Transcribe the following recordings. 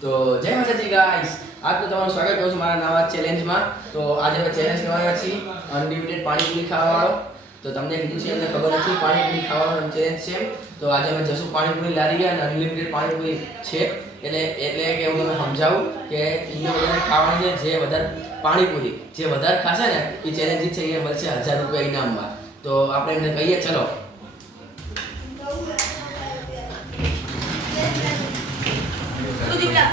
તો જય માતાજી ગાઈસ, આજનું તમારું સ્વાગત કરું છું મારા નવા ચેલેન્જમાં. તો આજે અમે ચેલેન્જ કરવાના છીએ અનલિમિટેડ પાણીપુરી ખાવાવાળો. તો તમને કીધું છે એમને ખબર નથી પાણીપુરી ખાવાનો ચેલેન્જ છે. તો આજે અમે જશું પાણીપુરી લારી ગયા અને અનલિમિટેડ પાણીપુરી છે. એટલે કે હું તમને સમજાવું કે એમને બધાને ખાવાની છે. જે વધારે પાણીપુરી જે વધારે ખાશે ને એ ચેલેન્જ છે, એ મળશે 1000 રૂપિયા ઇનામમાં. તો આપણે એમને કહીએ ચલો.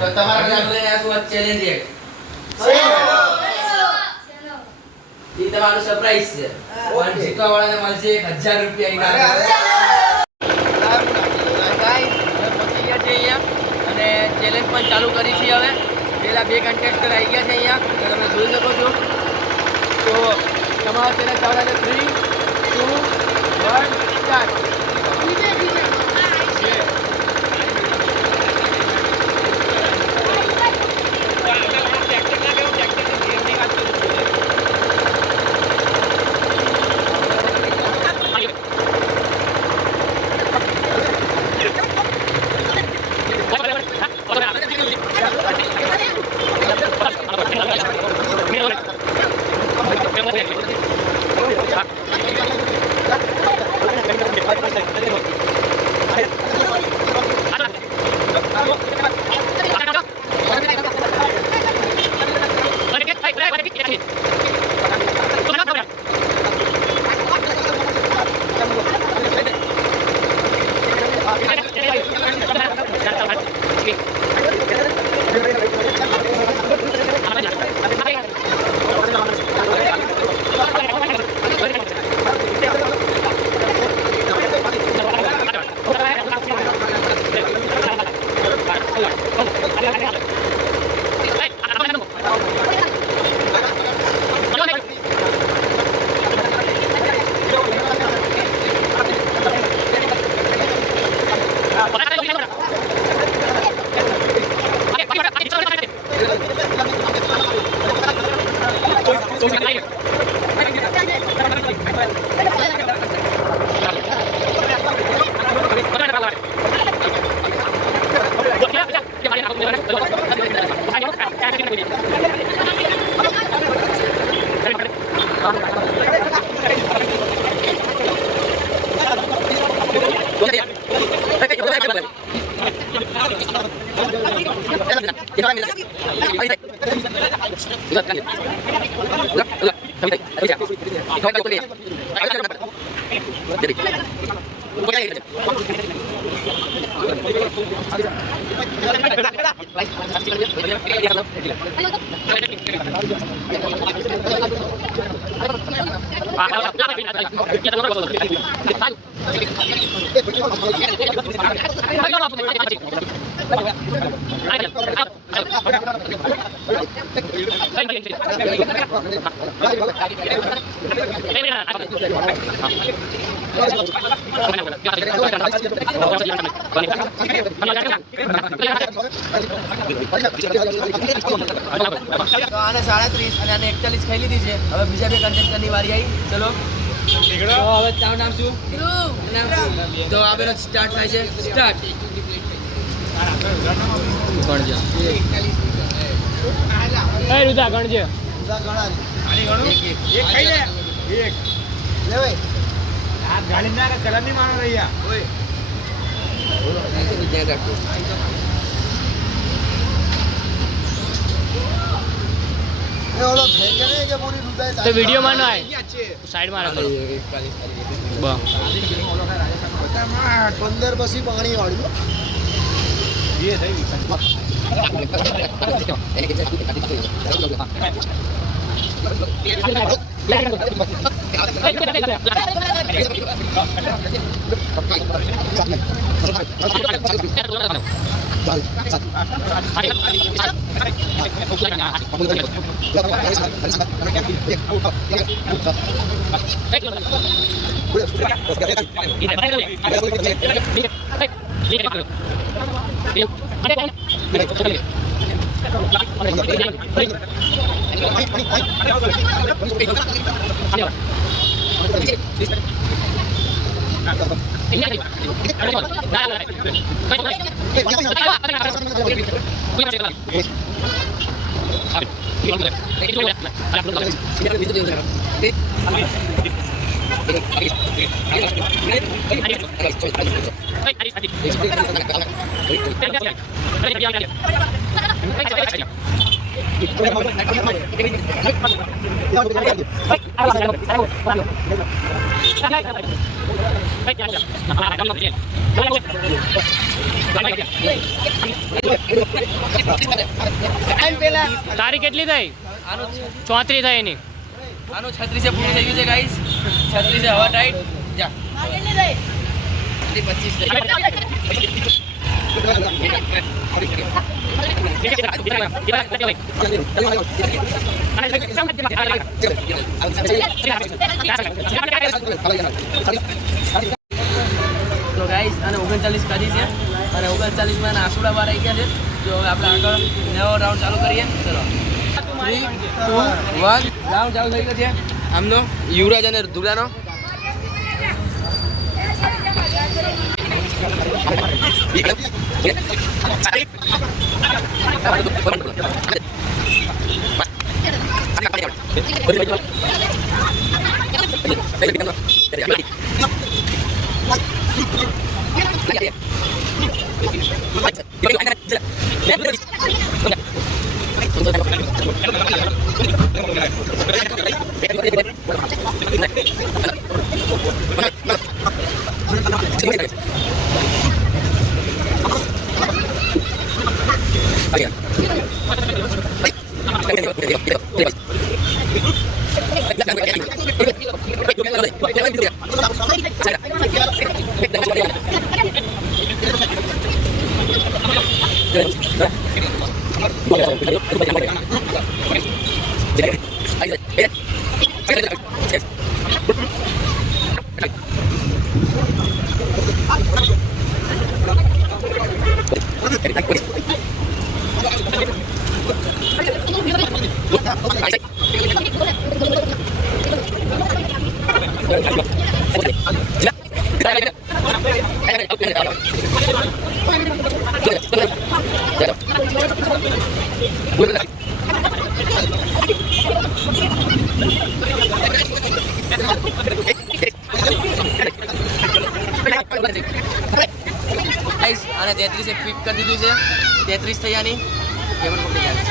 તો તમારા ઘરે લઈને આવું આ ચેલેન્જ એક ઈ તમારું સરપ્રાઈઝ છે. પણ જીતવાવાળાને મળશે 1000 રૂપિયા ઇનામ. ગાઈસ પહોંચી ગયા છે અહીંયા અને ચેલેન્જ પણ ચાલુ કરી છે. હવે પેલા બે કન્ટેસ્ટર આવી ગયા છે અહીંયા, તમે જોઈ શકો છો. તો તમારા ચેલેન્જ ચાલુ છે 3 2 1 સ્ટાર્ટ. આને 37 અને આને 41 ખાઈ લીધી છે. હવે બીજા બે કન્ટેસ્ટરની વારી આવી. ચલો તો હવે તારું નામ શું? તો આ બેનો સ્ટાર્ટ થાય છે. સ્ટાર્ટ. ગણજો. એ રુદા ગણજો. રુદા ગણાની. આની ગણો. એક ખાઈ લે. એક લે ભાઈ. આ ગાડી ના કલર ની મારો રહ્યા. ઓય. ધ્યાન રાખજો. તો વિડિયો માં ના આય સાઈડ માં રાખો. 15 પછી પાણી વાળ્યું એ થઈ તારી કેટલી થઈ? 34 થઈ એની. આનો 36 પૂરું થઈ ગયું છે ગાઈસ. 36 હવા ટાઈટ. જા. કેટલી થઈ? 25 થઈ. તો ગાઈસ અને 39 કરી છે અને 39 માં આસુડા બાર આવી ગયા છે. જો હવે આપણે આગળ નવો રાઉન્ડ ચાલુ કરીએ. ચલો 3 2 1 રાઉન્ડ ચાલુ થઈ ગયો છે આમનો યુવરાજ અને ધુલાનો. અને 33 ક્વિક કરી દીધું છે. 33 થયાની કેબલ પકડી જાય.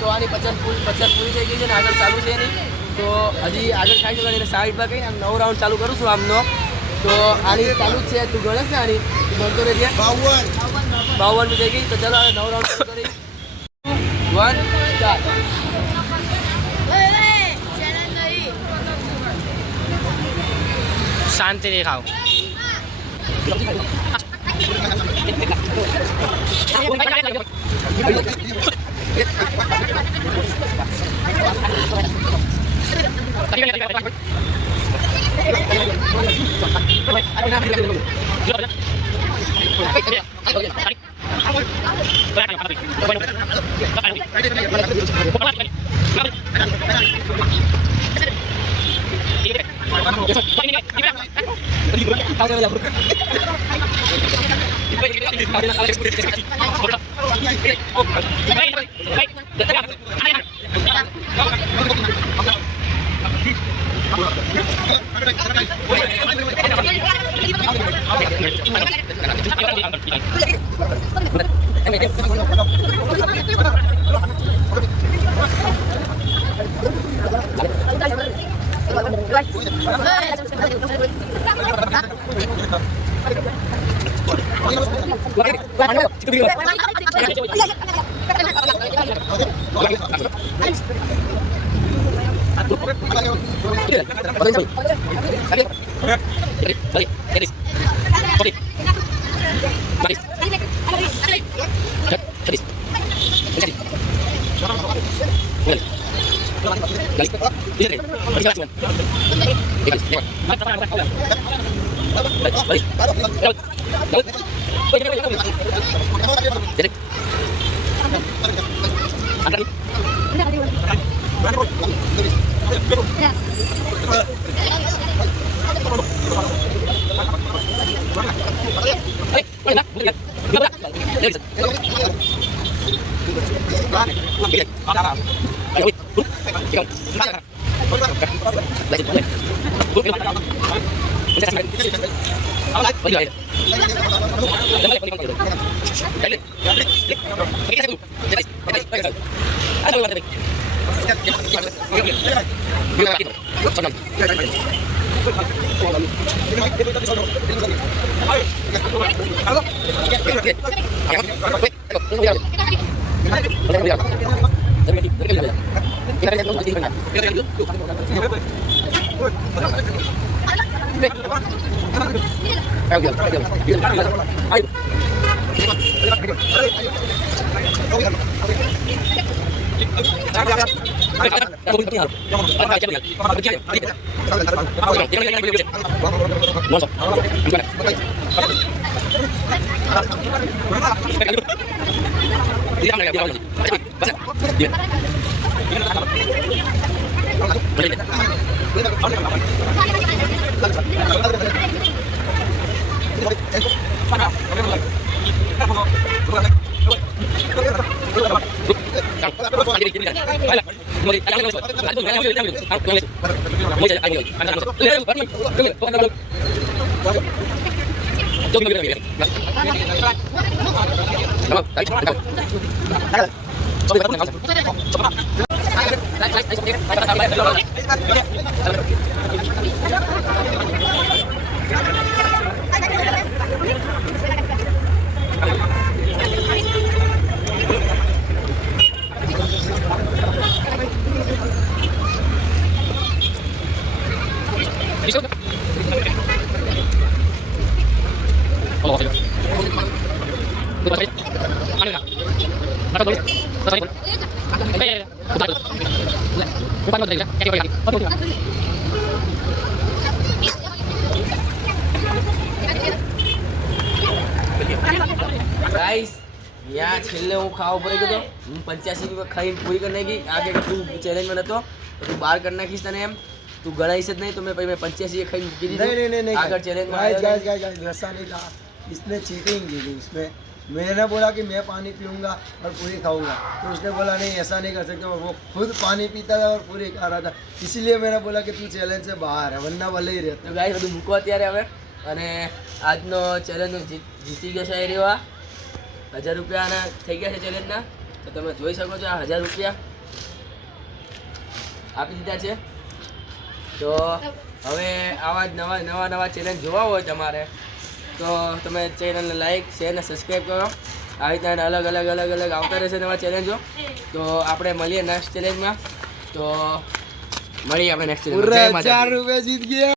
તો આની 50 પૂરી થઈ ગઈ છે ને આગળ ચાલુ છે નહીં. તો હજી આગળ થાય છે એટલે સાઈડમાં કહીને આમ નવો રાઉન્ડ ચાલુ કરું છું આમનો. તો આની ચાલુ જ છે. તું ગણેશ ને આની ગણતો રહેજે. 52 થઈ ગઈ. તો ચાલો હવે નવો રાઉન્ડ ચાલુ કરી 1 સ્ટાર્ટ. શાંતિથી ખાઓ. ગાઈસ યા છેલ્લે હું ખાવા પડી ગયો હું 85 ખાઈ પૂરી કરી નાખી આ કે તું ચેલેન્જમાં નતો તો તું બહાર કરી નાખીશ તને એમ તું ગણાઈશ જ નહીં તો મેં 85 ખાઈ મૂકી દીધું नहीं આગળ ચેલેન્જમાં गाइस वैसा नहीं कहा, इसने चीटिंग की थी इसमें। मैंने बोला कि मैं पानी पीऊंगा और पूरी खाऊंगा, तो उसने बोला नहीं ऐसा नहीं कर सकते, और वो खुद पानी पीता था और पूरी खा रहा था, इसीलिए मैंने बोला कि तू चैलेंज से बाहर है, वरना भले ही रहता। તો ગાઈસ બધું મૂકો અત્યારે હવે અને આજનો ચેલેન્જ જીતી ગયો છે એ રહ્યો આ 1000 રૂપિયાના થઈ ગયા છે ચેલેન્જના તો તમે જોઈ શકો છો આ 1000 રૂપિયા આપી દીધા છે તો હવે આવા જ નવા ચેલેન્જ જોવા હોય તમારે તો તમે ચેનલને લાઈક શેર અને સબસ્ક્રાઈબ કરો આવી રીતના અલગ અલગ આવતા રહેશે નવા ચેલેન્જો તો આપણે મળીએ નેક્સ્ટ ચેલેન્જમાં તો મળીએ આપણે નેક્સ્ટ ચેલેન્જમાં. જય માતાજી. 4 रुपये जीत गया।